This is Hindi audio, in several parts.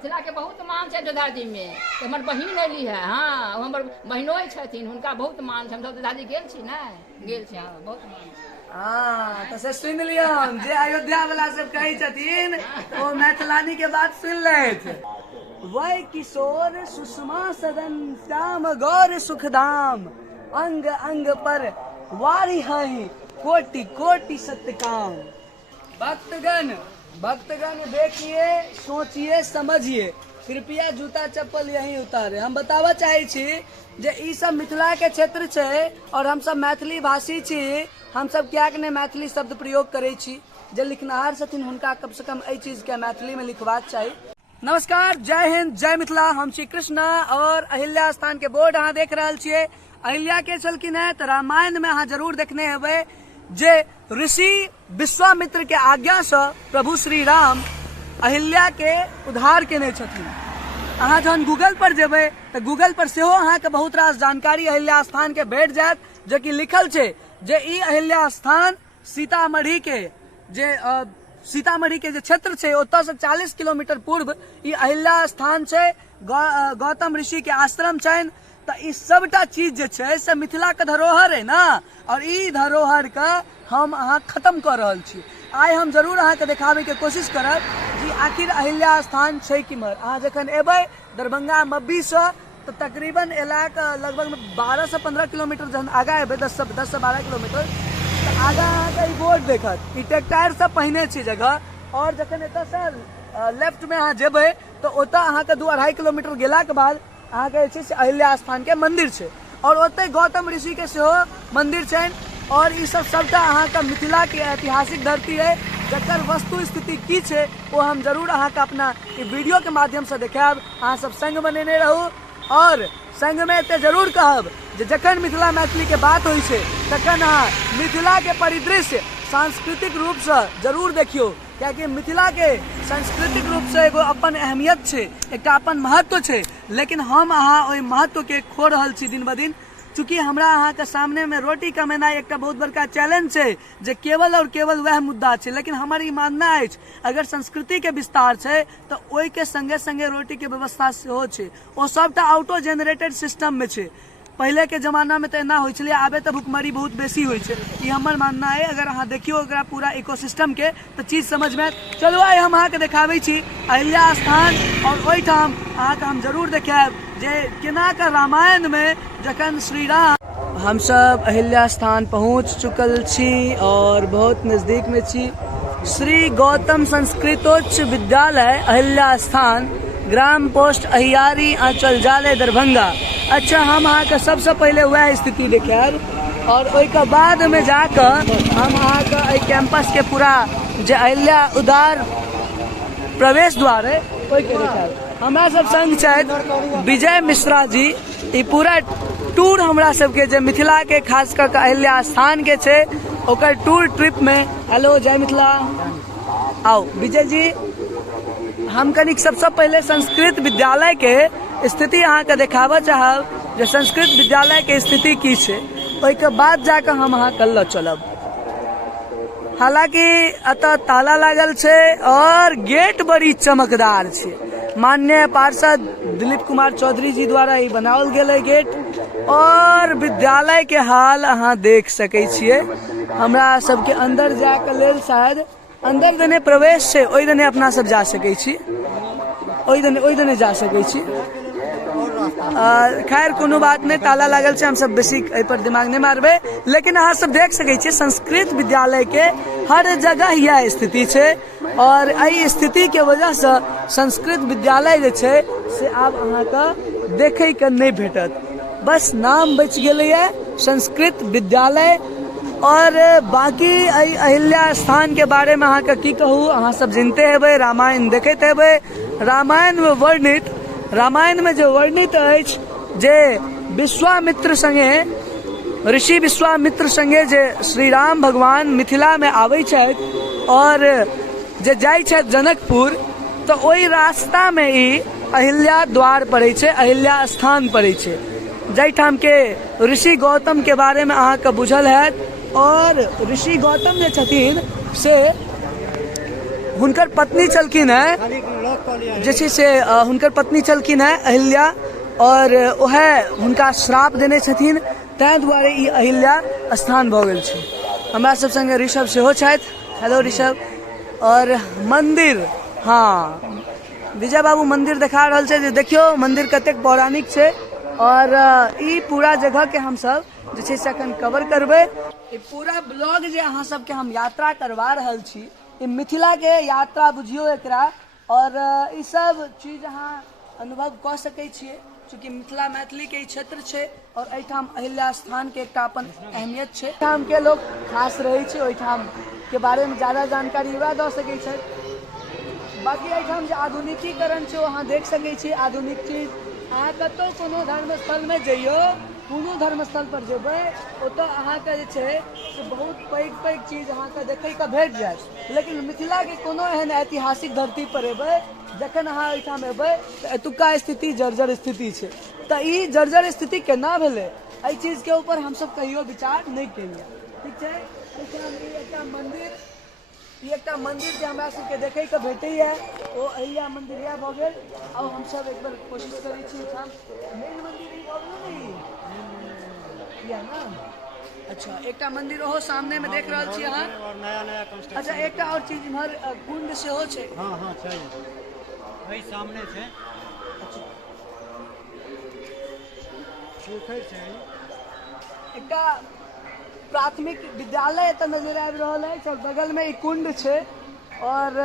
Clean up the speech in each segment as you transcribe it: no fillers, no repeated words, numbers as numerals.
मिथिला के बहुत मान है दादाजी में। तो हमार बहिन अली है, हाँ हमार बहनो छथिन, हुनका बहुत मान है। हम सब दादाजी गेल छी ना, गेल छी, हाँ बहुत मान है। हाँ तो से सुन लियो, जे अयोध्या वाला सब कही छथिन वो मैथिलानी के बात सुन ले थे। वह किशोर सुषमा सदन श्याम गौर सुखधाम, अंग अंग पर वारी हई कोटि कोटि सत्य काम। भक्तगण भक्तगण देखिए, सोचिए, समझिए, कृपया जूता चप्पल यही उतारे। हम बतावा चाहे छी जे ई सब मिथिला के क्षेत्र छे और हम सब मैथिली भाषी छी। हम सब क्या ने मैथिली शब्द प्रयोग करे छी। जे लिखनहार छथिन हुनका कम से कम एई चीज के मैथिली में लिखबाक चाहिए। नमस्कार, जय हिंद, जय मिथिला। हम श्री कृष्णा और अहिल्या स्थान के बोर्ड अहाँ देख रहा छे। अहिल्या के छलखिन है तो रामायण में अहाँ जरूर देखने हेबै जे ऋषि विश्वामित्र के आज्ञा से प्रभु श्री राम अहिल्या के उद्धार केने छथिन। अहाँ जहन गूगल पर जेबै तो गूगल पर सेहो अहाँ के बहुत रास जानकारी अहिल्या स्थान के भेट जायत, जो कि लिखल छे जे ई अहिल्या स्थान सीतामढ़ी के जे क्षेत्र छे ओतऽ से 40 किलोमीटर पूर्व ई अहिल्या स्थान छे। गौतम ऋषि के आश्रम छनि। तो ई सबटा चीज जे छे से मिथिला के धरोहर है ना, और ई धरोहर का हम अहाँ खत्म कर रहल छी। आइ हम जरूर अहाँ के देखाबे के कोशिश करब कि आखिर अहिल्या स्थान छे किमहर। अहाँ जखन एबै दरभंगा मब्बी से तो तकरीबन इलाक लगभग 12 से 15 किलोमीटर जहन आगा एबै 10 से 12 किलोमीटर तो आगा अहाँ के बोर्ड देखत ई टेक्टायर से पहिने छी जगह। और जखन एतऽ से लेफ्ट में अहाँ जेबै तो ओतऽ अहाँ के 2-2.5 किलोमीटर गेला के बाद अहाँ के जे छै अहिल्या स्थान के मंदिर छै, और ओतै गौतम ऋषि के सेहो मंदिर छनि। और ई सब सबटा अहाँ के मिथिला के ऐतिहासिक धरती है, जकर वस्तु स्थिति की छै वो हम जरूर अहाँ के अपना ई वीडियो के माध्यम से देखायब। अहाँ सब संग बनेने रहू और संग में एते जरूर कहब जे जखन मिथिला मैथिली के बात होइ छै तखन अहाँ मिथिला के परिदृश्य सांस्कृतिक रूप से जरूर देखियो, क्योंकि मिथिला के सांस्कृतिक रूप से एगो अपन अहमियत छे, एक अपन महत्व छे। लेकिन हम अहाँ ओई महत्व के खो रहल छी दिन ब दिन। चूंकि हमरा अहाँ के सामने में रोटी कमेनाई एक बहुत बड़का चैलेंज छे, जे केवल और केवल वह मुद्दा छे। लेकिन हमार ई मानना है अगर संस्कृति के विस्तार छे तो ओई के संगे संगे रोटी के व्यवस्था सेहो छे। ओ सबटा ऑटो जेनरेटेड सिस्टम में छे। पहले के जमाना में तो एना होइ छलै, आबे तो भुखमरी बहुत बेसी होइ छै। ई हमर मानना है। अगर अहाँ देखियो ओकरा पूरा इकोसिस्टम के तो चीज समझ में। चलो आइ हम अहाँ के देखाबै छी अहिल्या स्थान, और ओइठाम अहाँ के हम जरूर देखायब जे केना के रामायण में जखन श्री राम। हम सब अहिल्या स्थान पहुंच चुकल छी और बहुत नजदीक में छी। श्री गौतम संस्कृतोच्च विद्यालय अहिल्या स्थान, ग्राम पोस्ट अहियारी, आंचल जाले, दरभंगा। अच्छा, हम अहाँ के सबसे पहले वह स्थिति देखायब और ओइ के बाद में जाकर हम अहाँ के कैंपस के पूरा जे अहिल्या उद्धार प्रवेश द्वार है ओइ के देखायब। हमरा सब संग छथि विजय मिश्रा जी। ई पूरा टूर हमरा सबके जे मिथिला के खास कर अहिल्या स्थान के छे ओकर टूर ट्रिप में। हेलो, जय मिथिला। आओ विजय जी, हम कनिक सबसे पहले संस्कृत विद्यालय के स्थिति अहाँ के देखाबऽ चाहब जे संस्कृत विद्यालय के स्थिति की छै। ओइ के बाद जाकर हम अहाँ कल्ला चलब। हालांकि अतः ताला लागल छे और गेट बड़ी चमकदार छे। माननीय पार्षद दिलीप कुमार चौधरी जी द्वारा ही बनावल गेल है गेट। और विद्यालय के हाल अहाँ देख सकै छियै। हमरा सबके अंदर जाके लेल शायद अंदर देने प्रवेश छै, ओइ देने अपना सब जा सकै छी, ओइ देने जा सकै छी। खैर कोनो बात नहीं, ताला लागल छै, हम सब बेसी एहि पर दिमाग नहीं मारबे। लेकिन अहाँ सब देख सकै छियै संस्कृत विद्यालय के हर जगह यह स्थिति छै। और एहि स्थिति के वजह से संस्कृत विद्यालय जे छै से आब अहाँ के देखे के नहीं भेटत। बस नाम बच गेलैया संस्कृत विद्यालय। और बाकी अहिल्या स्थान के बारे में अहाँ के की कहू, अहाँ सब जानते हेबै, रामायण देखते हेबै। रामायण में जो वर्णित अछि जे विश्वामित्र संगे ऋषि विश्वामित्र संगे जे श्री राम भगवान मिथिला में आबै छथि और जे जाइ छथि जनकपुर, तो ओई रास्ता में ई अहिल्या द्वार पड़ै छै, अहिल्या स्थान पड़ै छै, जाहिठाम के ऋषि गौतम के बारे में अहाँ के बुझल हैत। और ऋषि गौतम जे छथिन से हुनकर पत्नी छलखिन है, जे छै से हुनकर पत्नी छलखिन है अहिल्या, और वह हुनका श्राप देने छथिन, तैं दुआरे ई अहिल्या स्थान भऽ गेल छै। हमरा सब संगे ऋषभ सेहो छथि। हेलो ऋषभ। और मंदिर, हाँ विजय बाबू मंदिर देखा रहल छै, जे देखियो मंदिर कतेक पौराणिक छै, और ई पूरा जगह के हम सब जे छै से अखन कवर करबै। ई पूरा ब्लॉग जे अहाँ सबके हम यात्रा करवा रहल छी, ई मिथिला के यात्रा बुझियो एकरा, और ई सब चीज अहाँ अनुभव कऽ सकै छियै, चूँकि मिथिला मैथिली के ई क्षेत्र छै, और एहिठाम अहिल्या स्थान के एकटा अपन अहमियत छै। एहिठाम के लोग खास रहै छै, ओहिठाम के बारे में ज्यादा जानकारी वएह दऽ सकै छै। बाकी एहिठाम जे आधुनिकीकरण छै अहाँ देख सकै छी, आधुनिक चीज अहाँ कतौ कोनो धर्मस्थल में जइयो, कोनो धर्मस्थल पर जेबै, ओतऽ अहाँके जे छै से बहुत पैघ पैघ चीज अहाँके देखै के भेट जायत, लेकिन मिथिला के कोनो एहन ऐतिहासिक धरती पर एबै, जखन अहाँ एहिठाम एबै तऽ एतुका स्थिति जर्जर स्थिति छै। तऽ ई जर्जर स्थिति केना भेलै, एहि चीज के ऊपर हमसब कहियो विचार नहि केलिए, ठीक छै। एहिठाम ई एकटा मंदिर, ई एकटा मंदिर जे हमरा सबके देखै के भेटैया, ओ अहिल्या मंदिर इएह भऽ गेल। आब हमसब एक बार कोशिश करै छी एहिठाम मेन मंदिर ई भऽ गेलै ने, इएह ना। अच्छा, एकटा मंदिर ओहो सामने में देख रहल छी अहाँ, और नया नया कंस्ट्रक्शन। अच्छा, एकटा और चीज इम्हर कुंड सेहो छै। हाँ हाँ छै, वही सामने छै। अच्छा, पोखर छै, एकटा प्राथमिक विद्यालय एतऽ नजर आबि रहल अछि, और बगल में ई कुंड छै, और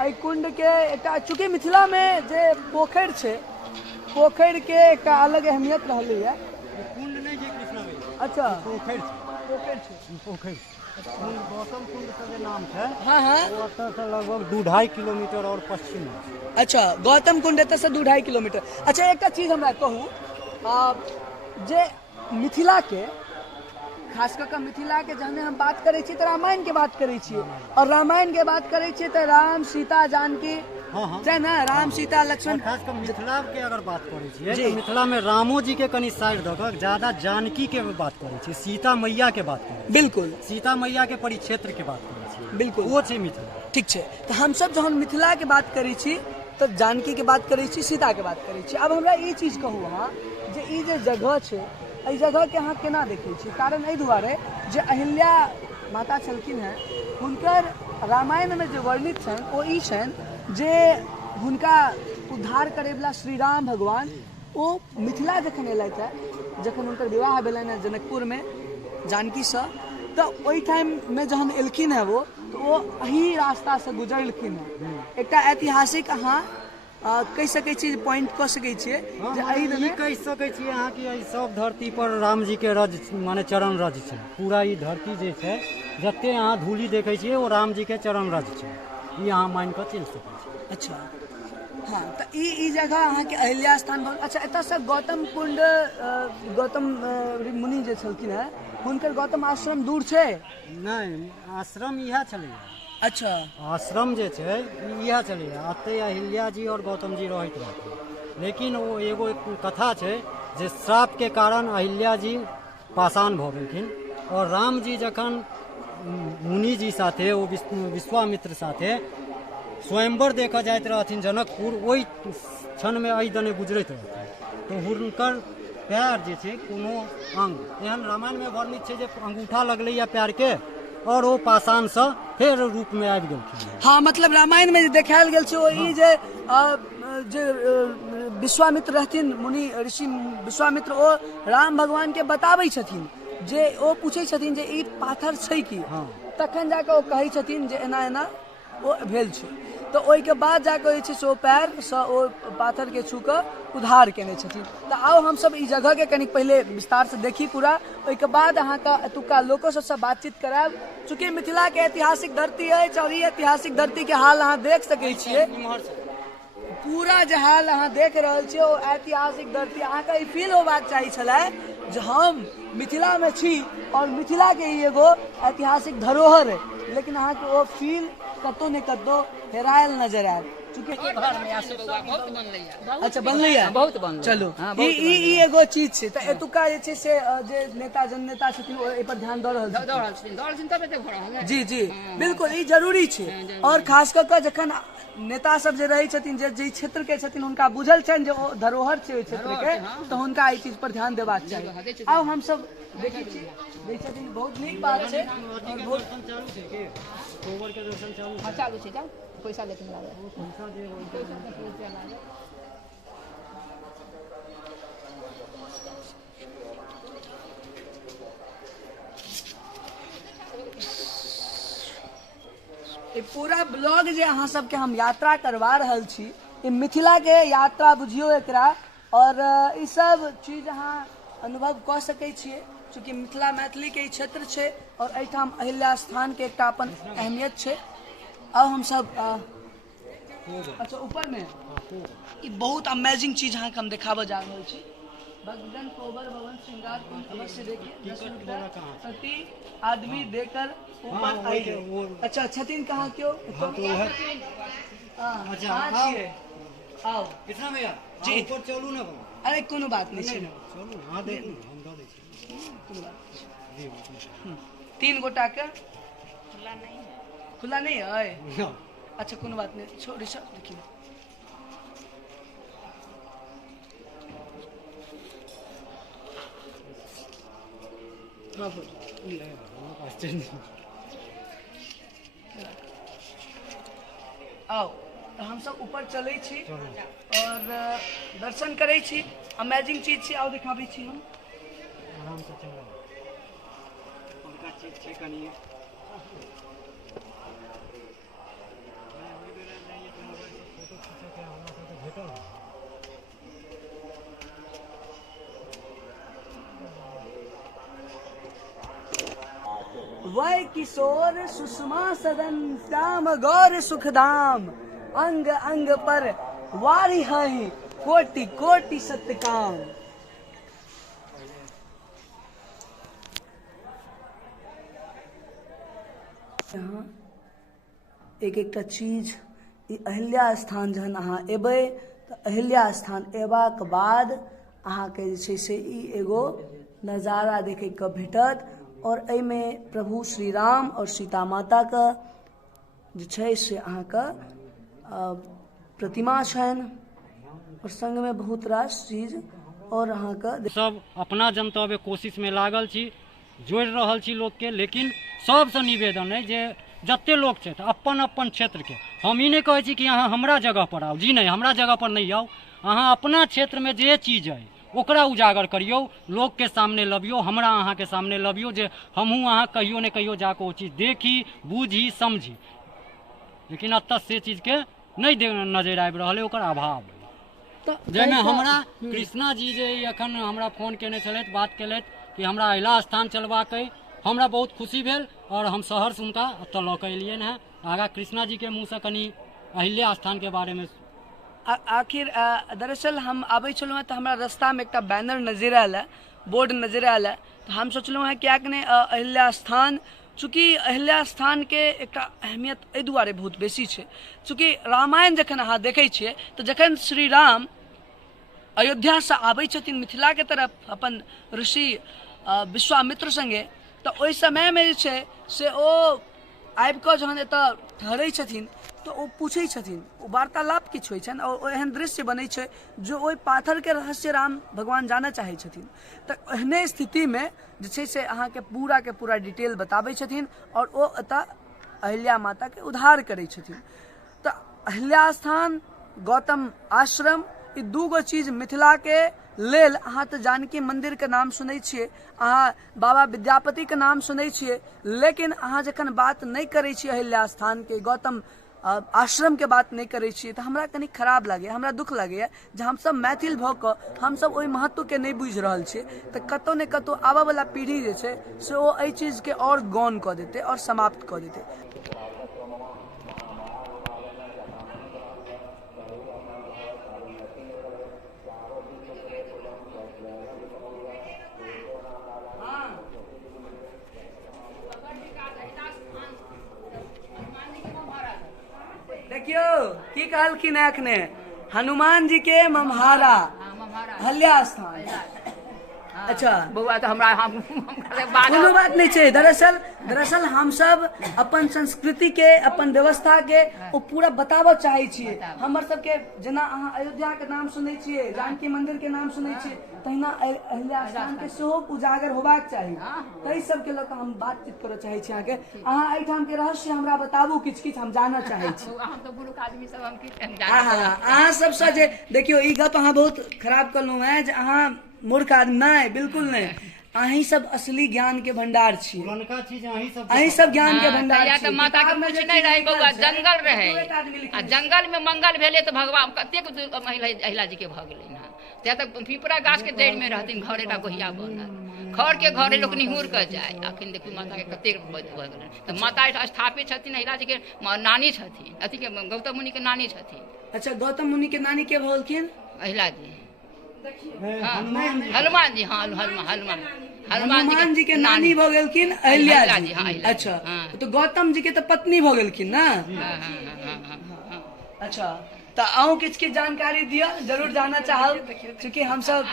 एहि कुंड के एकटा, चूँकि मिथिला में जे पोखरि छै, पोखरि के एकटा अलग अहमियत रहलै है। कुंड नहीं छै कृष्णा भाई, अच्छा, पोखर पोखरि छै, पोखर कुंड गौतम कुंड का जे नाम छै, हाँ हाँ। वो एतऽ से लगभग 2-2.5 किलोमीटर और पश्चिम में। अच्छा, गौतम कुंड एतऽ से 2-2.5 किलोमीटर। अच्छा, एकटा चीज हमरा कहू, जे मिथिला के खास कऽ के मिथिला के जहने हम बात करै छी तऽ रामायण के बात करै छियै, और रामायण के बात करै छियै तऽ राम सीता जानकी हाँ छै ना, राम सीता लक्ष्मण। खास कर मिथिला के अगर बात करै छियै जी। तऽ मिथिला में रामो जी के कनि साइड दऽ कऽ ज्यादा जानकी के बात करै छियै, सीता मैया के बात करै छियै, बिल्कुल सीता मैया के परिक्षेत्र के बात करै छियै, बिल्कुल वो छै मिथिला। ठीक छै। तऽ हमसब जहन मिथिला के बात करै छी तऽ जानकी के बात करै छी, सीता के बात करै छी। आब हमरा ई चीज कहू अहाँ, जे ई जे जगह छै, एहि जगह के अहाँ केना देखै छी? कारण एहि दुआरे जे अहिल्या माता छलखिन हैं, हुनकर रामायण में जे वर्णित छनि ओ ई छनि जे हुनका उद्धार करैवला श्री राम भगवान ओ मिथिला जखन एलथि है, जखन हुनकर विवाह भेलनि हैं जनकपुर में जानकी से, तऽ ओहि टाइम में जहन एलखिन है वो, तो वो एही रास्ता से गुजरलखिन है। एकटा ऐतिहासिक अहाँ कहि सकै छी, पॉइंट कऽ सकै छियै जे एहि ई कहि सकै छियै अहाँ कि एहि सब धरती पर राम जी के रज माने चरण रज छै। पूरा ई धरती जे छै, जते अहाँ धूलि देखै छियै ओ राम जी के चरण रज छै, ई अहाँ मान कऽ चलि सकै छी। अच्छा, हाँ, तो ई जगह अहाँ के अहिल्या स्थान भऽ। अच्छा, एतऽ से गौतम कुंड, गौतम मुनि जे छलखिन है, हुनकर गौतम आश्रम दूर छै? नहीं, आश्रम इएह छलैया। अच्छा, आश्रम जे छै इएह छलैया, एतै अहिल्या जी और गौतम जी रहैत रहथिन, लेकिन ओ एगो कथा छै जे श्राप के कारण अहिल्या जी पाषाण भऽ गेलखिन, और राम जी जखन मुनि जी साथे ओ विश्वामित्र साथे स्वयंवर देखऽ जाइत रहथिन जनकपुर, ओहि क्षण में एहि दने गुजरैत रहथिन, तो हुनकर पैर जे छै कोनो अंग एहन रामायण में वर्णित छै जे अंगूठा लगलैया पैर के, और वो पाषाण से फेर रूप में आबि गेलखिन। हाँ, मतलब रामायण में जे देखायल गेल छै ओ ई जे विश्वामित्र रहथिन, मुनि ऋषि विश्वामित्र, ओ राम भगवान के बताबै छथिन, जे ओ पूछै छथिन जे ई पाथर छै कि, तखन जाके ओ कहै छथिन जे एना एना ओ भेल छै, तो ओहि के बाद जाके जे छै से ओ पैर से ओ पाथर के छू कऽ उद्धार केने छथिन। तऽ आओ हमसब ई जगह के कनि पहिले विस्तार से देखी पूरा, ओहिके बाद अहाँके एतुका लोको सबसे बातचीत करायब। चूँकि मिथिला के ऐतिहासिक धरती अछि, और ई ऐतिहासिक धरती के हाल अहाँ देख सकै छियै, पूरा जे हाल अहाँ देख रहल छियै ओ ऐतिहासिक धरती। अहाँके ई फील होबाक चाही छलै जे हम मिथिला में छी, और मिथिला के ई एगो ऐतिहासिक धरोहर है, लेकिन अहाँके ओ फील कतौ ने कतौ हेरायल नजर आयत, चूँकि के घर में आसे बउआ बहुत बनलै है। अच्छा बनलै है बहुत बनलै। चलू हाँ, ई बहुत ई ई एगो चीज छै तऽ एतुका जे छै से जे नेता जननेता छथिन ओ एहि पर ध्यान दऽ रहल छथिन। दौड़ छथिन तब एते भऽ रहल है। जी जी बिल्कुल ई जरूरी छै और खास कऽ कऽ जखन नेता सब जे रहै छथिन जे क्षेत्र के छथिन हुनका बुझल छनि जे ओ धरोहर छै ओहि क्षेत्र के तऽ हुनका एहि चीज पर ध्यान देबाक चाही। आब हम सब देखै छी दै छथिन बहुत नीक बात छै और बहुत चालू छै कि कोबर के दर्शन चालू हाँ चालू छै जाओ पैसा लेकिन लागे पैसा जे पैसा लागे। ई पूरा ब्लॉग जे अहाँ सबके हम यात्रा करवा रहल छी ई मिथिला के यात्रा बुझियो एकरा और ई सब चीज अहाँ अनुभव कऽ सकै छियै चूँकि मिथिला मैथिली के ई क्षेत्र छै और एहिठाम अहिल्या स्थान के एकटा अपन अहमियत छै। अब हम सब अच्छा ऊपर में ई बहुत अमेजिंग चीज अहाँ के हम देखाबऽ जा रहल छी। भगदन कोबर भवन श्रृंगार कुंड अवश्य देखिए 10 रुपया प्रति आदमी देकर ऊपर आइए। अच्छा छथिन कहाँ क्यों अच्छा छियै आओ कितना भैया जी। ऊपर चलू ना अरे कोनो बात नहीं छै चलू हां देख हम दऽ दै छी कोनो बात नहीं। 3 गोटा के खुला नहीं है। अच्छा कोनो बात नहीं छोड़ सब देखिए आओ तो हम सब ऊपर चले छी और दर्शन करे छी अमेजिंग चीज छी आओ दिखाबी छी हम आराम से चलो उनका चीज छै कनी वै किशोर सुषमा सदन श्याम गौर सुखधाम अंग अंग पर वारी हई कोटि कोटि सत्यकाम। यहाँ एक एकटा चीज ई अहिल्या स्थान जहन अहाँ एबै तऽ अहिल्या स्थान एबाक बाद अहाँके जे छै से ई एगो नज़ारा देखैके भेटत और एहिमे प्रभु श्री राम और सीता माता के जे छै से अहाँके प्रतिमा छनि और संगमे बहुत रास चीज और अहाँके सब अपना जनतव्य कोशिश में लागल छी जोड़ रहल छी लोग के लेकिन सबसे निवेदन है जे जते लोग छै अपन अपन क्षेत्र के हम ई नहीं कहै छी कि अहाँ हमरा जगह पर आओ जी नहीं हमरा जगह पर नहीं आओ अहाँ अपना क्षेत्र में जे चीज है ओकरा उजागर करियो लोग के सामने लबियो हमरा अहाँ के सामने लबियो जे हमहूँ अहाँ कहियो ने कहियो जाके वो चीज देखी बूझी समझी लेकिन अतः से चीज के नहीं नजर आबि रहल है ओकर अभाव जाहिमे हमरा कृष्णा जी जे अखन हमरा फोन केने छलथि बात केलथि कि हमरा अहिल्या स्थान चलबाक अइ हमरा बहुत खुशी भेल और हम सहर्ष हुनका एतऽ लऽ कऽ एलियनि हैं। आगाँ कृष्णा जी के मुँह से कनी अहिल्या स्थान के बारे में आखिर दरअसल हम आबै छलहुँ हैं तऽ हमरा रास्तामे एकटा बैनर नजर आयल है बोर्ड नजर आयल है तऽ हम सोचलहुँ हैं किएक नहि अहिल्या स्थान चूँकि अहिल्या स्थान के एकटा अहमियत एहि दुआरे बहुत बेसी छै चूँकि रामायण जखन अहाँ देखै छियै तऽ जखन श्री राम अयोध्या से आबै छथिन मिथिला के तरफ अपन ऋषि विश्वामित्र संगे तऽ ओहि समय में जे छै से ओ आबि कऽ जहन एतऽ ठहरै छथिन तो ओ पूछै छथिन ओ वार्तालाप किछु होइ छनि और एहन दृश्य बनै छै जो ओहि पाथर के रहस्य राम भगवान जानऽ चाहै छथिन तऽ एहने स्थिति में जे छै से अहाँके पूरा के पूरा डिटेल बताबै छथिन और ओ एतऽ अहिल्या माता के उद्धार करै छथिन। तऽ अहिल्या स्थान गौतम आश्रम ई दूगो चीज मिथिला के लेल अहाँ तऽ जानकी मंदिर के नाम सुनै छियै अहाँ बाबा विद्यापति के नाम सुनै छियै लेकिन अहाँ जखन बात नहीं करै छियै अहिल्या स्थान के गौतम आश्रम के बात नहीं करै छियै तऽ हमरा कनी खराब लागैए हमरा दुख लागैए जे हमसब मैथिल भऽ कऽ हमसब ओहि महत्व के नहीं बुझि रहल छियै तऽ कतौ ने कतौ आबऽ वाला पीढ़ी जे छै से ओ एहि चीज के और गौन कऽ देतै और समाप्त कऽ देतै। देखियो की कहलखिन है अखने हनुमान जी के मम्हारा हाँ, हमारा अहिल्या स्थान। अच्छा बउआ तो हमरा कोनो बात नहीं छै। दरअसल हम सब अपन संस्कृति के अपन व्यवस्था के ओ पूरा बताबऽ चाहे छियै। हमर सबके जेना अहाँ अयोध्या के नाम सुनै छियै, जानकी मंदिर के नाम सुनै छियै, तहिना अहिल्या स्थान के सेहो उजागर होबाक चाही। ताहि सबके लऽ कऽ हम बातचीत करऽ चाहे छी। अहाँके अहाँ एहिठाम के रहस्य हमरा बताबू, किछु किछु हम जानऽ चाहे छी। हम तो बुरुक आदमी सब हम की अहाँ सबसँ जे देखियौ ई गप अहाँ बहुत खराब कहलहुँ हैं जे अहाँ मूर्ख आदमी, नहीं बिल्कुल नहीं। अहीं सब असली ज्ञान के भंडार छी। पुरनका चीज अहीं सब ज्ञान के भंडार छी। तो माता के कुछ नहीं रहे बउआ, जंगल रहे आ जंगल में मंगल भेले तो भगवान कतेक अहिला जी के भ गेलै ना। त्या तक पीपरा गाछ के जड़ में रहथिन, घरे टा गोहिया बनल, खर के घरे लोक निहुर के जाए। अखन देखू माता के कतेक भ गेलै। तो माता स्थापित छथिन अहिला जी के नानी छथिन, अथी के गौतम मुनि के नानी छथिन। अच्छा गौतम मुनि के नानी के भलखिन अहिला जी, हनुमान जी। हाँ हनुमान जी के नानी भ गेलखिन अहिल्या अहिल्या जी। जी, हाँ, अहिल्या अच्छा जी, हाँ। तो गौतम जी के तो पत्नी भ गेलखिन ना। अच्छा तो अहूँ किछु किछु जानकारी दिअ, जरूर जानना चाहब, चूँकि हम सब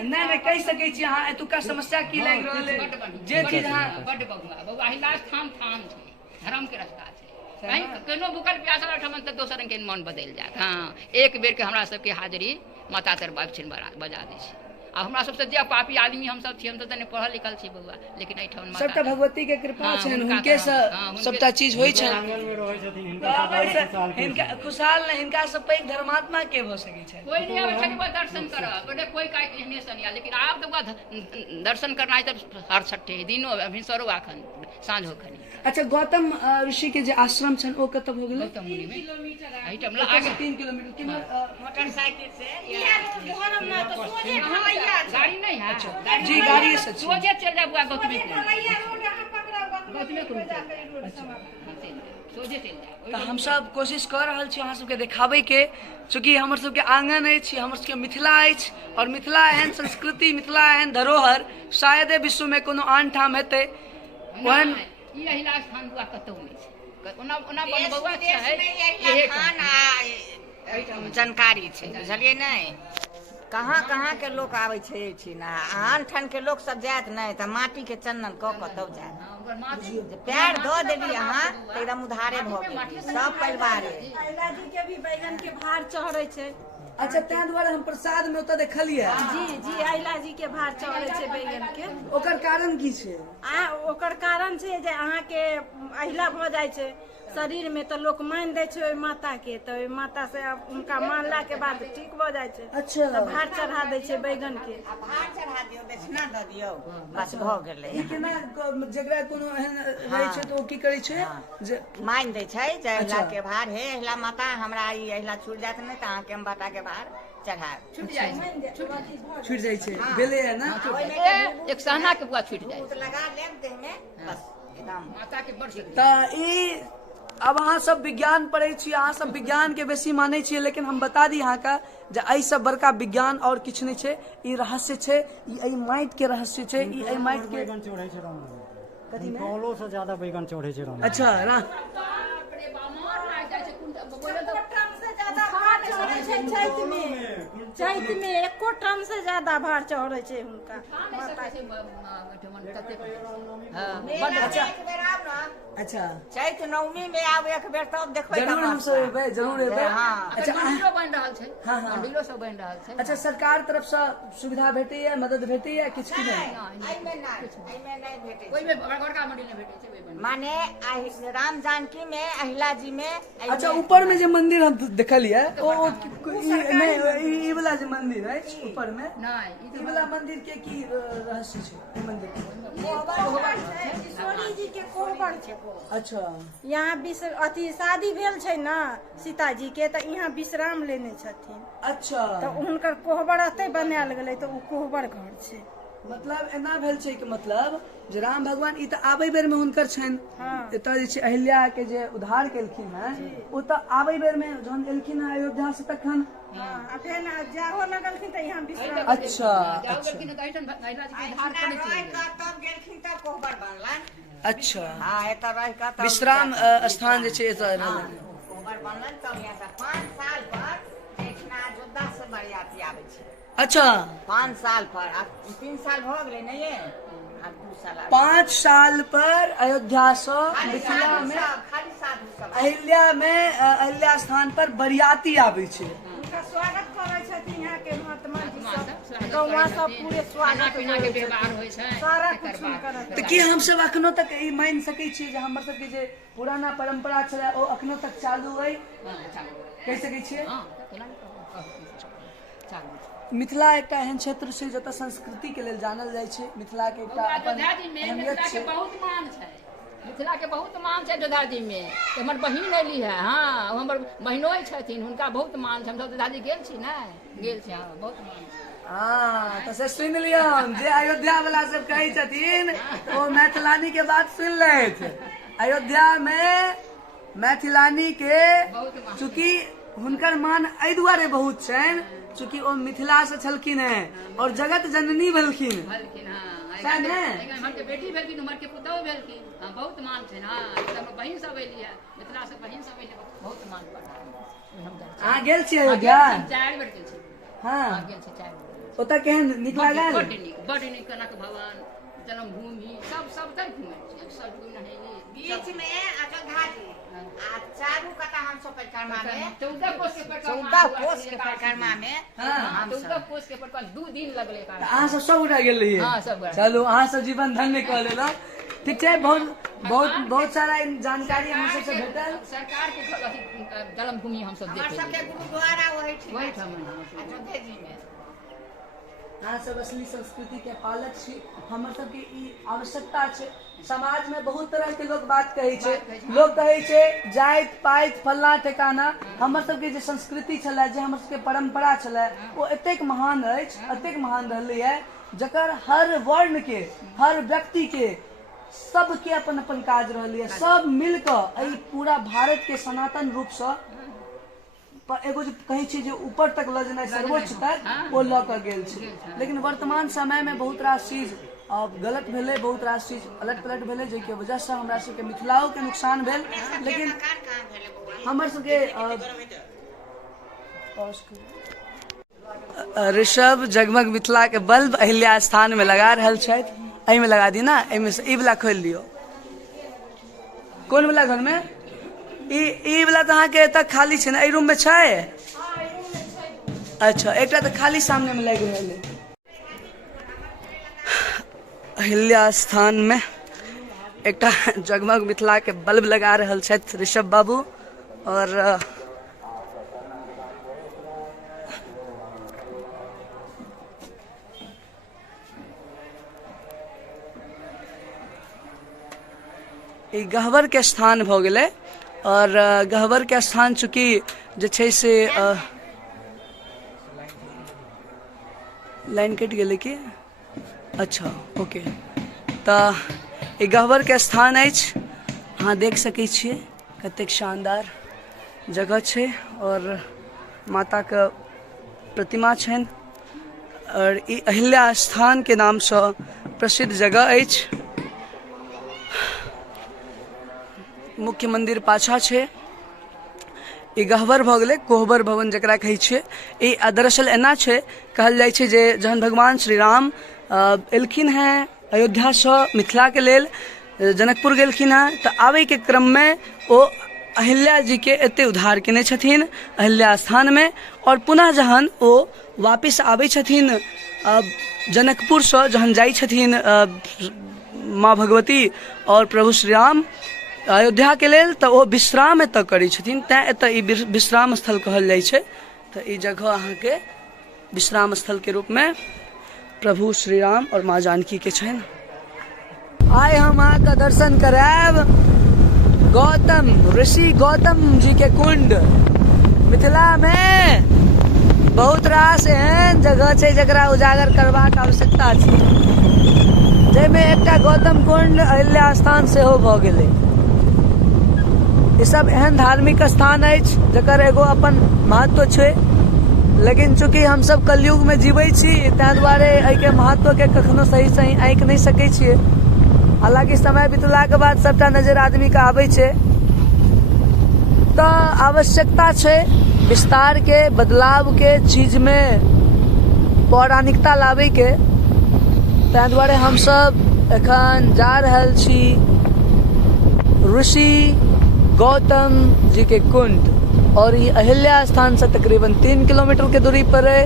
नहीं कहि सकै छी। अहाँ एतुका समस्या की लागि रहल है, जे चीज अहाँ बड्ड बउआ अहिला स्थान थान छै, धर्म के रास्ता छै। कहीं कोनो भूखल प्यासल ओठमन तऽ दोसर रंग के मन बदलि जायत। हाँ एक बेर के हमरा सबके हाजिरी माता तर बाबछिन बजा दै छै। आ हमरा सबसे जे पापी आदमी हम सब छी, हम सब तने पढ़ल लिखल छी बउआ, लेकिन एहिठाम सबटा भगवती के कृपा छनि, हुनके से सबटा चीज होइ छनि। आंगन में रहै छथिन, हिनका खुशहाल ने हिनका से पैघ धर्मात्मा के भ सकै छै। कोई नहीं आवे छै बस दर्शन करब, बड़े कोई काहे एहने सनिया। लेकिन आब तो दर्शन करना है तो हर छठे दिनो भिनसरो आखन साँझ होखनी। अच्छा गौतम ऋषि के जे आश्रम छन ओ कतऽ भ गेलै? गौतम मुनि में एहिठाम आगे 3 किलोमीटर मोटरसाइकिल से गाड़ी नहीं है। जी गाड़ी से सोझे चल जाए बुआ गौतमी को, गौतमी को सोझे चल जाए। तो हम सब कोशिश कर रहल छी अहाँ सबके देखाबै के, चूँकि हमर सबके आंगन अछि, हमर सबके मिथिला अछि, और मिथिला एहन संस्कृति, मिथिला एहन धरोहर शायदे विश्व में कोनो आन ठाम हेतै ओहन। ई अहिला स्थान बुआ कतौ नहि छै। ओना बउआ छै जानकारी छै, बुझलियै नहीं। कहाँ कहाँ के लोग आवे छै ना, आन ठन के लोग सब जायत नहीं तो माटी के चंदन क के तब जायत। पैर धो देली अहाँ तो एकदम उधारे भ गेल सब परिवार। अहिला जी के भी बैगन के भार चढ़े छै। अच्छा ताहि दुआरे हम प्रसाद में ओतऽ देखलियै। जी अहिला जी के भार चढ़े छै बैगन के। ओकर कारण की छै? ओकर कारण छै जे अहाँ के अहिला भ जाय छै शरीर में, तो लोग मान दे छै ओइ माता के, तो ओइ माता से उनका मानला के बाद ठीक भ जाय छै। अच्छा तो भार चढ़ा दे छै बैगन के। भार चढ़ा दियो, दक्षिणा द दियो, बस भ गेलै। ई केना जेकरा कोनो एहन रहै छै तो ओ की करै छै जे मान दे छै जे अहिला के भार हे अहिला माता हमरा ई अहिला छूट जात नहीं तो अहाँ के हम बाटा के भार चढ़ाए छूट जाए छै, छूट जाइ छै बेले है ना। एक सहना के बुआ छूट जाए तो लगा लेब देह में बस एकदम माता के बड़ शक्ति। तऽ ई अब अहाँ सब विज्ञान पढ़ै छी, अहाँ सब विज्ञान के बेसी मानै छियै, लेकिन हम बता दी अहाँ का जे एहि सब बड़का विज्ञान और किछु नहीं छै। ई रहस्य छै, ई एहि माटि के रहस्य छै, ई एहि माटि के बैगन चढ़ै छै राम कथी में कौलो से ज्यादा बैगन चढ़ै छै राम। अच्छा ना चैत में एको टन से ज्यादा भार चढ़े छै हुनका। अच्छा चैत नवमी में आब एक बेर तब देखबै जरूर हम सब एबै, जरूर एबै। अच्छा मंदिरो बनि रहल छै, हाँ, हाँ। मंदिरो सब बनि रहल छै। अच्छा सरकार तरफ से सुविधा भेटैया, मदद भेटैया किछु की नहीं? एहिमे नहीं भेटै कोई में बड़का मंदिर नहीं भेटै छै ओइ में। माने राम जानकी में अहिला जी में। अच्छा ऊपर में जे मंदिर हम देखलियै ओ ई वाला जे मंदिर है ऊपर में, नहीं ई वाला मंदिर के की रहस्य छै? ई मंदिर के किशोरी जी के कोहबर छै। अच्छा यहाँ अथी शादी भेल छै ना सीताजी के, तो यहाँ विश्राम लेने छथिन, अच्छा तो हुनकर कोहबर अते बनायल गेलै, तो उ कोहबर घर छै। मतलब एना भेल छै कि मतलब जे राम भगवान ई तऽ आबै बेर में हुनकर छनि। हाँ। एतऽ जे छै अहिल्या के जे उद्धार केलखिन हैं ओ तऽ आबै बेर में जहन एलखिन हैं अयोध्या से तखन। हाँ, फेर जाहो लगलखिन तो यहाँ विश्राम। अच्छा जाओ गेलखिन त ऐठन अहिला जी के धार करै छै। तब गेलखिन तब कोहबर बनलन। अच्छा हाँ एतऽ रह के विश्राम स्थान जे छै एतऽ रहलनि। घर बनल तब यहाँ से 5 साल पर एठना जोद्धा से बरियाती आबै छै। अच्छा 5 साल पर अब 3 साल हो गए नहीं है, अब 2 साल आगे। 5 साल पर अयोध्या से मिथिला में खाली साधु सब अहिल्या में अहिल्या स्थान पर बरियाती आबै छै। उनका स्वागत करै छथिन यहाँ के महात्मा जी सब, स्वागत गौवा करै सब छथिन। पूरे खाना स्वागत पीना के करै छथिन। व्यवहार होइ छै सारा तकर कुछ बाद करत तऽ की हम सब अखनो तक ई मानि सकै छियै जे हमर सबके जे पुराना परंपरा छलै ओ अखनो तक चालू अइ, हाँ, चालू। कहि सकै छियै? हाँ, केना नहि कहब, चालू छै। मिथिला एकटा एहन क्षेत्र छै जतऽ संस्कृति के लेल जानल जाइ छै। मिथिला के एकटा अपन अयोध्या जी में अहमियत मिथिला के छै। बहुत मान छै, मिथिला के बहुत मान छै अयोध्या जी में। तो हमर बहिन अयली है, हाँ हमर बहिनोइ छथिन, हुनका बहुत मान छै। हम सब अयोध्या जी गेल छी ने, गेल छी, हाँ बहुत मान छै। हाँ तऽ से सुनि लियौन, जे अयोध्या वाला सब कहै छथिन ओ मैथिलानी के बात सुनि लेथि। अयोध्या में मैथिलानी के चूँकि हुनकर मान एहि दुआरे बहुत छनि चूँकि ओ मिथिला से छलखिन हैं और जगत जननी भेलखिन। भेलखिन, हाँ सएह ने? हमर के बेटी भेलखिन, हमर के पुतहु भेलखिन, हाँ बहुत मान छै। हाँ हमर बहिन सब अयली है, मिथिला से बहिन सब अयली, बहुत मान पड़। अहाँ गेल छियै अयोध्या? 4 बेर गेल छी, हाँ गेल छी 4 बेर। ओतऽ केहन नीक लागल? बड नीक कनक भवन, जन्मभूमि सब तक घुमै छी, सब नहेली। बीच में अयोध्या जी आ चारू कता हम सब परिक्रमा में 14 कोस के परिक्रमा, 14 कोस के परिक्रमा में हाँ 14 कोस के परिक्रमा 2 दिन लगले तऽ अहाँ सब गोटा गेल रहियै? हाँ, सब गोटा। चलू अहाँ सब जीवन धन्य कऽ लेलहुँ। ठीक छै, बहुत सारा जानकारी हम सबसे भेटल। सरकार के अथी जन्मभूमि हम सब हमर देखे सबके गुरुद्वारा वही छै वही ठाम हम सब। अयोध्या जी में। अहाँ सब असली संस्कृति के पालक छी। हमर सबके ई आवश्यकता छै। समाज में बहुत तरह के लोग बात कहै छै, लोग कहै छै जाइत पाइत फल्ला ठेकाना। हमर सबके जे संस्कृति छलै, जे हमर सबके परंपरा छलै, ओ एतेक महान अछि, एतेक महान रहलै है, जकर हर वर्ण के, हर व्यक्ति के, सबके अपन अपन काज रहलै है। सब मिलकर एहि पूरा भारत के सनातन रूप से एगो जे कहै छै जे ऊपर तक लऽ जेनाइ, सर्वोच्च तक ओ लऽ कऽ गेल छै। लेकिन वर्तमान समय में बहुत रास चीज गलत भेलै, बहुत रास चीज अलट पलट भेलै, जाहिके वजह से हमरा सबके मिथिलाओ के नुकसान भेल। लेकिन हमर सबके ऋषभ जगमग मिथिला के बल्ब अहिल्या स्थान में लगा रहल छथि। एहि में लगा दी ना, एहिमे से ई वाला खोलि लियो। कोन वाला घर में? ई वाला तो अहाँ के एतऽ खाली छै ने, एहि रूम में छै? अच्छा, एकटा तो खाली सामने में लग रहल है। अहिल्या स्थान में एकटा जगमग मिथिला के बल्ब लगा रहल छथि ऋषभ बाबू। और ई गहवर के स्थान भऽ गेलै। और गहवर के स्थान चूँकि जे छै से लाइन कटि गेलै कि? अच्छा ओके, तऽ ई गहवर के स्थान अछि। अहाँ देख सकै छियै कतेक शानदार जगह छै और माता के प्रतिमा छनि। और ई अहिल्या स्थान के नाम से प्रसिद्ध जगह अछि। मुख्य मंदिर पाछा छै। ई गहवर भऽ गेलै, कोहबर भवन जकरा कहै छियै। ई दरअसल एना छै, कहल जाइ छै जे जहन भगवान श्री राम एलखिन हैं अयोध्या से मिथिला के लेल, जनकपुर गेलखिन हैं, तऽ आबै के क्रम में ओ अहिल्या जी के एते उद्धार केने छथिन अहिल्या स्थान में। और पुनः जहन ओ वापिस आबै छथिन जनकपुर से, जहन जाइ छथिन माँ भगवती और प्रभु श्री राम अयोध्या के लेल, तऽ ओ विश्राम एतऽ करै छथिन। तैं एतऽ ई विश्राम स्थल कहल जाइ छै। तऽ ई जगह अहाँके विश्राम स्थल के रूप में प्रभु श्री राम और माँ जानकी के छनि। आइ हम अहाँके दर्शन करायब गौतम ऋषि गौतम जी के कुंड। मिथिला में बहुत रास एहन जगह छै जकरा उजागर करबाक आवश्यकता छै, जाहिमे एकटा गौतम कुंड अहिल्या स्थान सेहो भऽ गेलै। ई सब एहन धार्मिक स्थान अछि जकर एगो अपन महत्व छै। लेकिन चूँकि हम सब कलयुग में जीवै छी, ताहि दुआरे एहिके महत्व के कखनो सही आँकि नहीं सकै छियै। हालांकि समय बीतला के बाद सबटा नजर आदमी के आबै छै। तो आवश्यकता है विस्तार के बदलाव के चीज में पौराणिकता लावे के। ताहि दुआरे हम सब एखन जा रहल छी ऋषि गौतम जी के कुंड, और ये अहिल्या स्थान से तकरीबन 3 किलोमीटर के दूरी पर है।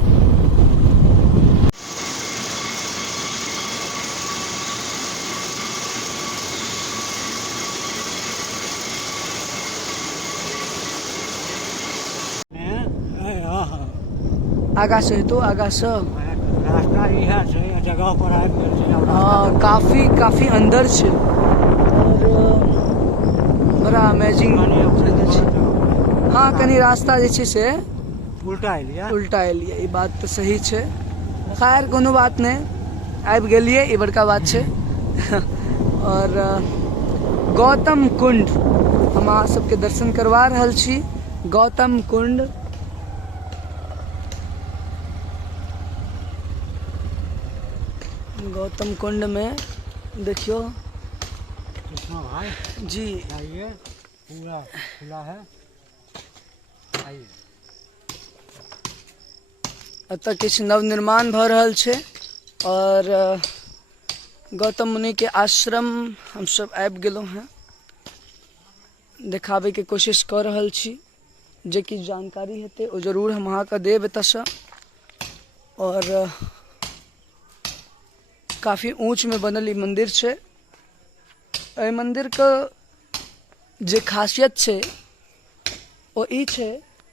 आगा से तो आगा सब रास्ता इएह छै, जगह पर आबि गेल छै। हाँ, काफी अंदर छे और बड़ा अमेजिंग जगह छे। हाँ, कनी रास्ता जे छे से उल्टा एलिए, ये बात तो सही छे। खैर कोनो बात नहीं, आबि गेलिए, ये बड़का बात छे। और गौतम कुंड हम अहाँ सबके दर्शन करवा रहल छी। गौतम कुंड में देखियो जी पूरा खुला है। अतः किछु नवनिर्माण भ रहल छै और गौतम मुनि के आश्रम हम सब आबि गेलहुँ हैं, देखाबे के कोशिश कर रहल छी। जे कि जानकारी हेतै ओ जरूर हम अहाँके देब एतऽसँ। और काफी ऊंच में बनल ई मंदिर छै। एहि मंदिर के जे खासियत छै ओ ई छै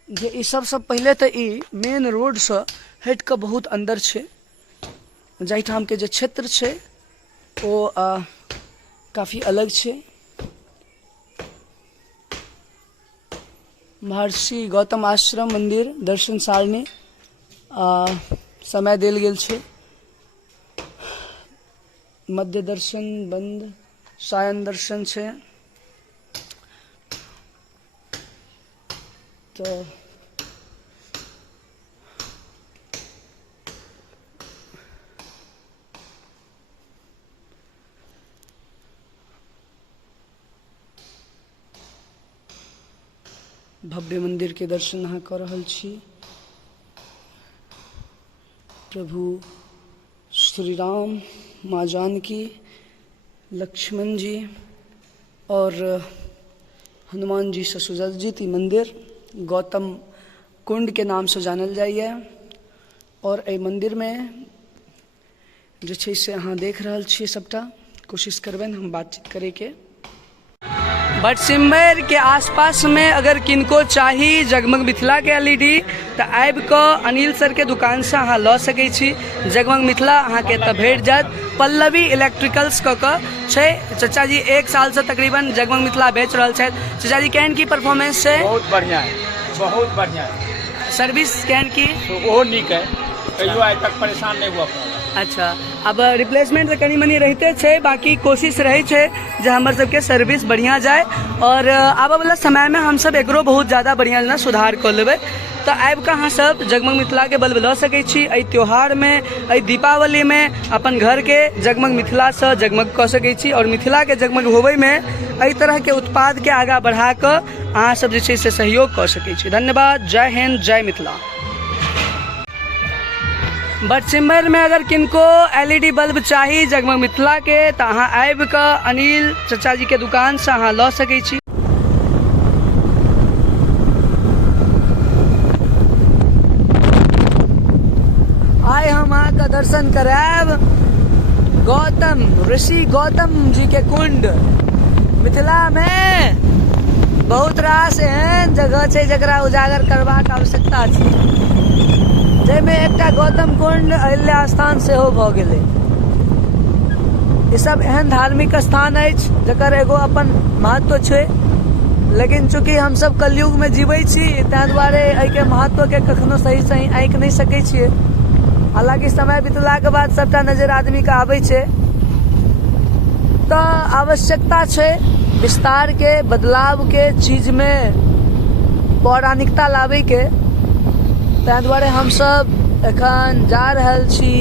जे ई सबसँ पहिले तऽ ई मेन रोड से हटि कऽ बहुत अंदर छै। जाहिठाम के जे क्षेत्र छै ओ काफी अलग छै। महर्षि गौतम आश्रम मंदिर दर्शन सारणी समय देल गेल छै। मध्य दर्शन बंद, सायन दर्शन छै। तो भव्य मंदिर के दर्शन अहाँ कऽ रहल छी। प्रभु श्री राम, माँ जानकी, लक्ष्मण जी और हनुमान जी से सुसज्जित ई मंदिर गौतम कुंड के नाम से जानल जाइए। और एहि मंदिर में जे छै से अहाँ देख रहल छियै सबटा। कोशिश करबनि हम बातचीत करे के। बटसिम्बर के आसपास में अगर किनको चाही जगमग मिथिला के एलईडी तो आबि कऽ अनिल सर के दुकान से अहाँ लऽ सकै छी। जगमग मिथिला अहाँ के एतऽ भेट जायत। पल्लवी इलेक्ट्रिकल्स कऽ कऽ छै। चाचा जी 1 साल से तकरीबन जगमग मिथिला बेच रहल छथि। चाचा जी केहन की परफॉर्मेंस छै? बहुत बढ़िया है, बहुत बढ़िया है। सर्विस केहन की? वो नीक है, कहियो आज तक परेशान नहीं हुआ पड़ा। अच्छा, अब रिप्लेसमेंट कनी मनी रहिते छै, बाकी कोशिश रहे छै जे हमर सबके सर्विस बढ़िया जाए। और आबे वाला समय में हम सब एकरो बहुत ज्यादा बढ़िया जेना सुधार कऽ लेबै। तो आबि कऽ अहाँ सब जगमग मिथिला के बल्ब लऽ सकै छी। एहि त्योहार में, एहि दीपावली में अपन घर के जगमग मिथिला से जगमग कऽ सकै छी। और मिथिला के जगमग होबे में एहि तरह के उत्पाद के आगा बढ़ा कऽ अहाँ सब जे छै से सहयोग कऽ सकै छी। धन्यवाद। जय हिंद, जय मिथिला। बटसिम्बर में अगर किनको एलईडी बल्ब चाही जगमग मिथिला के तो अहाँ आबि कऽ अनिल चाचा जी के दुकान से अहाँ लऽ सकै छी। आइ हम अहाँके दर्शन करायब गौतम ऋषि गौतम जी के कुंड। मिथिला में बहुत रास एहन जगह छै जकरा उजागर करबाक आवश्यकता छै, जाहिमे एकटा गौतम कुंड अहिल्या स्थान सेहो भऽ गेलै। ई सब एहन धार्मिक स्थान अछि जकर एगो अपन महत्व छै। लेकिन चूंकि हम सब कलयुग में जीवै छी ताहि दुआरे एहि के महत्व के कखनो सही आँकि नहीं सकै छियै। हालांकि समय बीतला के बाद सबटा नजर आदमी के आबै छै। तो आवश्यकता छै विस्तार के, बदलाव के चीज में पौराणिकता लाबै के। ताहि दुआरे हम सब एखन जा रहल छी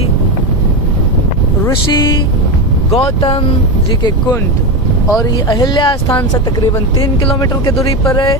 ऋषि गौतम जी के कुंड, और ये अहिल्या स्थान से तकरीबन 3 किलोमीटर के दूरी पर है।